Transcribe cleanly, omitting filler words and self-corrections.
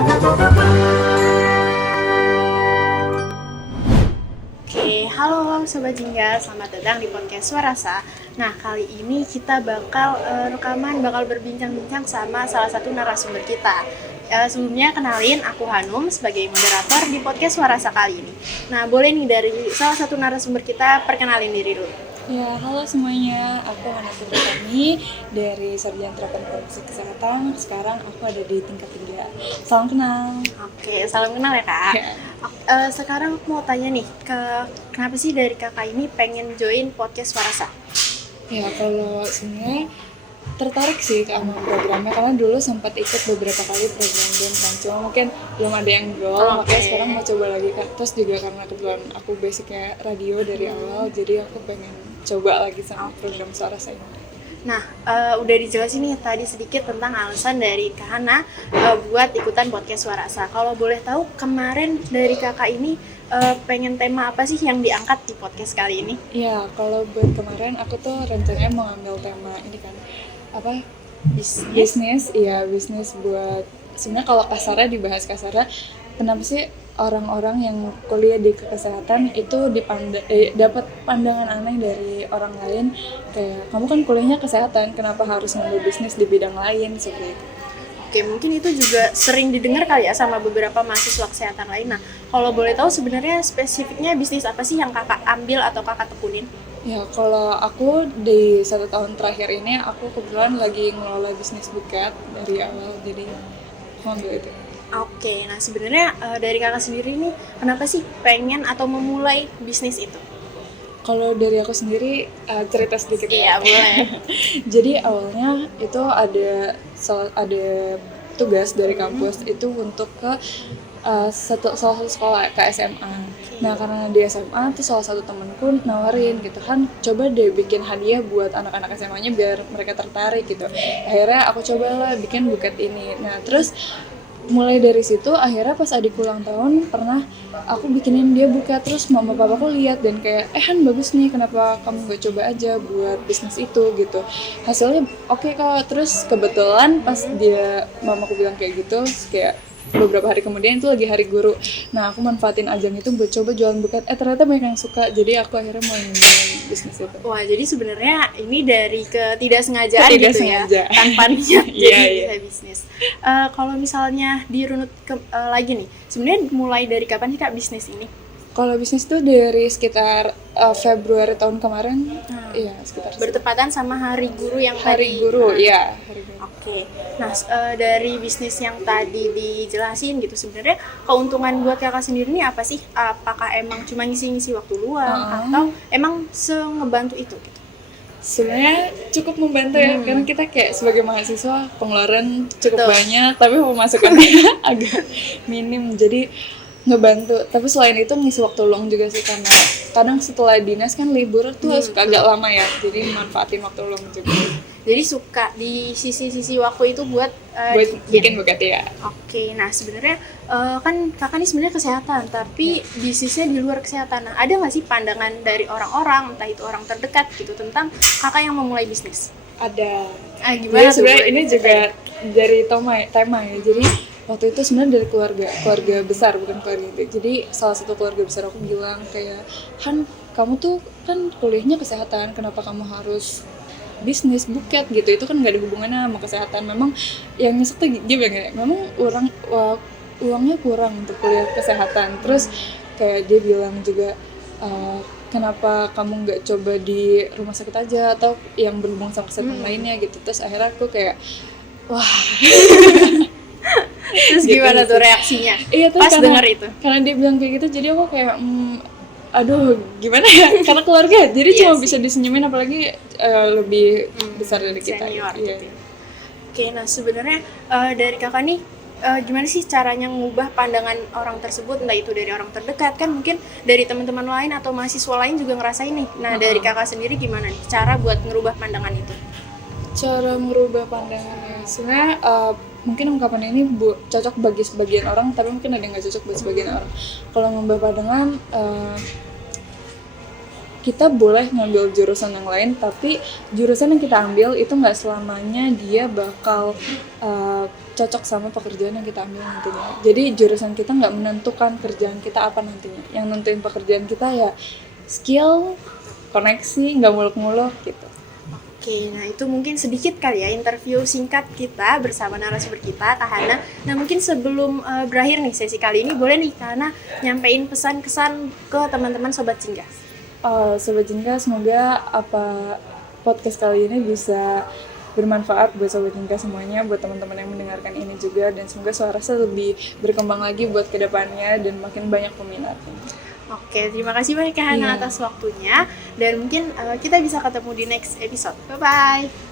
Oke, halo Sobat Jingga, selamat datang di podcast Suarasa. Nah, kali ini kita bakal bakal berbincang-bincang sama salah satu narasumber kita. Sebelumnya kenalin, aku Hanum sebagai moderator di podcast Suarasa kali ini. Nah, boleh nih dari salah satu narasumber kita perkenalin diri dulu. Ya, halo semuanya, aku Hana Putri dari Sarjana Terapan Produksi Kesehatan. Sekarang aku ada di tingkat 3. Salam kenal. Oke, salam kenal ya Kak. Ya. Sekarang aku mau tanya nih, kenapa sih dari Kakak ini pengen join podcast Suarasa? Ya, kalau sebenarnya tertarik sih sama programnya karena dulu sempat ikut beberapa kali program BEM kan, cuma mungkin belum ada yang goal, makanya sekarang mau coba lagi kan. Terus juga karena kebetulan aku basicnya radio dari awal, jadi aku pengen coba lagi sama program Suarasa ini. Nah, udah dijelasin nih tadi sedikit tentang alasan dari Kak Hana buat ikutan podcast Suarasa. Kalau boleh tahu, kemarin dari Kakak ini pengen tema apa sih yang diangkat di podcast kali ini? Ya, kalau buat kemarin aku tuh rencananya mau ngambil tema ini kan, apa? Bisnis buat, sebenarnya kalau kasarnya dibahas kasarnya, kenapa sih orang-orang yang kuliah di kesehatan itu dapat pandangan aneh dari orang lain, kayak kamu kan kuliahnya kesehatan, kenapa harus ngambil bisnis di bidang lain seperti itu. Oke, mungkin itu juga sering didengar kali ya sama beberapa mahasiswa kesehatan lain. Nah, kalau boleh tahu sebenarnya spesifiknya bisnis apa sih yang Kakak ambil atau Kakak tekunin? Ya, kalau aku di 1 tahun terakhir ini, aku kebetulan lagi ngelola bisnis buket dari awal, jadi aku ambil itu. Oke, nah sebenarnya dari Kakak sendiri nih, kenapa sih pengen atau memulai bisnis itu? Kalau dari aku sendiri, cerita sedikit Iya, ya. boleh. Jadi awalnya itu ada tugas dari kampus itu untuk ke salah satu sekolah, ke SMA. Nah, karena di SMA tuh salah satu temenku nawarin gitu kan, coba deh bikin hadiah buat anak-anak SMA-nya biar mereka tertarik gitu. Akhirnya aku cobalah bikin buket ini. Nah, terus mulai dari situ akhirnya pas adikku ulang tahun pernah aku bikinin dia buket, terus mama papaku lihat dan kayak Han, bagus nih, kenapa kamu gak coba aja buat bisnis itu gitu. Hasilnya oke kok. Terus kebetulan pas mamaku bilang kayak gitu, kayak beberapa hari kemudian itu lagi hari guru. Nah, aku manfaatin ajang itu buat coba jualan buket. Ternyata banyak yang suka. Jadi aku akhirnya mau ngembangin bisnis itu. Wah, jadi sebenarnya ini dari ketidaksengajaan gitu ya, tanpa niat jadi bisa bisnis. Kalau misalnya dirunut lagi nih, sebenarnya mulai dari kapan sih Kak bisnis ini? Kalau bisnis tuh dari sekitar Februari tahun kemarin, iya sekitar. Bertepatan sama hari guru yang hari guru, iya. Hari guru. Oke, nah dari bisnis yang tadi dijelasin gitu, sebenarnya keuntungan buat Kakak sendiri ini apa sih? Apakah emang cuma ngisi-ngisi waktu luang atau emang ngebantu itu gitu? Sebenarnya cukup membantu ya, karena kita kayak sebagai mahasiswa pengeluaran cukup banyak, tapi pemasukannya agak minim, jadi ngebantu. Tapi selain itu ngisi waktu luang juga sih, karena kadang setelah dinas kan libur tuh suka agak lama ya, jadi manfaatin waktu luang juga. Jadi suka di sisi-sisi waktu itu buat bikin buket ya. Oke, nah sebenarnya kan Kakak ini sebenarnya kesehatan, tapi bisnisnya di luar kesehatan. Nah, ada nggak sih pandangan dari orang-orang, entah itu orang terdekat gitu, tentang Kakak yang memulai bisnis? Ada. Gimana jadi sebenarnya ini juga dari tema ya. Jadi waktu itu sebenarnya dari keluarga besar, bukan keluarga itu. Jadi salah satu keluarga besar aku bilang kayak, Han, kamu tuh kan kuliahnya kesehatan, kenapa kamu harus bisnis buket gitu? Itu kan nggak ada hubungannya sama kesehatan. Memang yang nyesek tuh dia bilang kayak, memang uangnya kurang untuk kuliah kesehatan. Terus kayak dia bilang juga, kenapa kamu nggak coba di rumah sakit aja atau yang berhubungan sama kesehatan lainnya gitu. Terus akhirnya aku kayak, wah. Terus gitu, gimana tuh reaksinya? Iya, pas denger itu? Karena dia bilang kayak gitu, jadi aku kayak aduh gimana ya, karena keluarga jadi cuma bisa disenyumin, apalagi lebih besar dari kita. Senior gitu. Oke, nah sebenarnya dari Kakak nih gimana sih caranya mengubah pandangan orang tersebut, entah itu dari orang terdekat, kan mungkin dari teman-teman lain atau mahasiswa lain juga ngerasain nih. Nah, dari Kakak sendiri gimana nih cara buat ngerubah pandangan itu? Cara merubah pandangannya sebenarnya mungkin ungkapan ini cocok bagi sebagian orang, tapi mungkin ada yang nggak cocok buat sebagian orang. Kalau ngubah pandangan, kita boleh ngambil jurusan yang lain, tapi jurusan yang kita ambil itu nggak selamanya dia bakal cocok sama pekerjaan yang kita ambil nantinya. Jadi jurusan kita nggak menentukan kerjaan kita apa nantinya. Yang nentuin pekerjaan kita ya skill, koneksi, nggak muluk-muluk gitu. Oke, nah itu mungkin sedikit kali ya interview singkat kita bersama narasumber kita, Kak Hana. Nah mungkin sebelum berakhir nih sesi kali ini, boleh nih Kak Hana nyampein pesan-kesan ke teman-teman Sobat Cinggas. Sobat Jingga, semoga podcast kali ini bisa bermanfaat buat Sobat Jingga semuanya, buat teman-teman yang mendengarkan ini juga, dan semoga Suarasa lebih berkembang lagi buat kedepannya dan makin banyak peminatnya. Oke, terima kasih banyak Kak Hana atas waktunya, dan mungkin kita bisa ketemu di next episode. Bye-bye!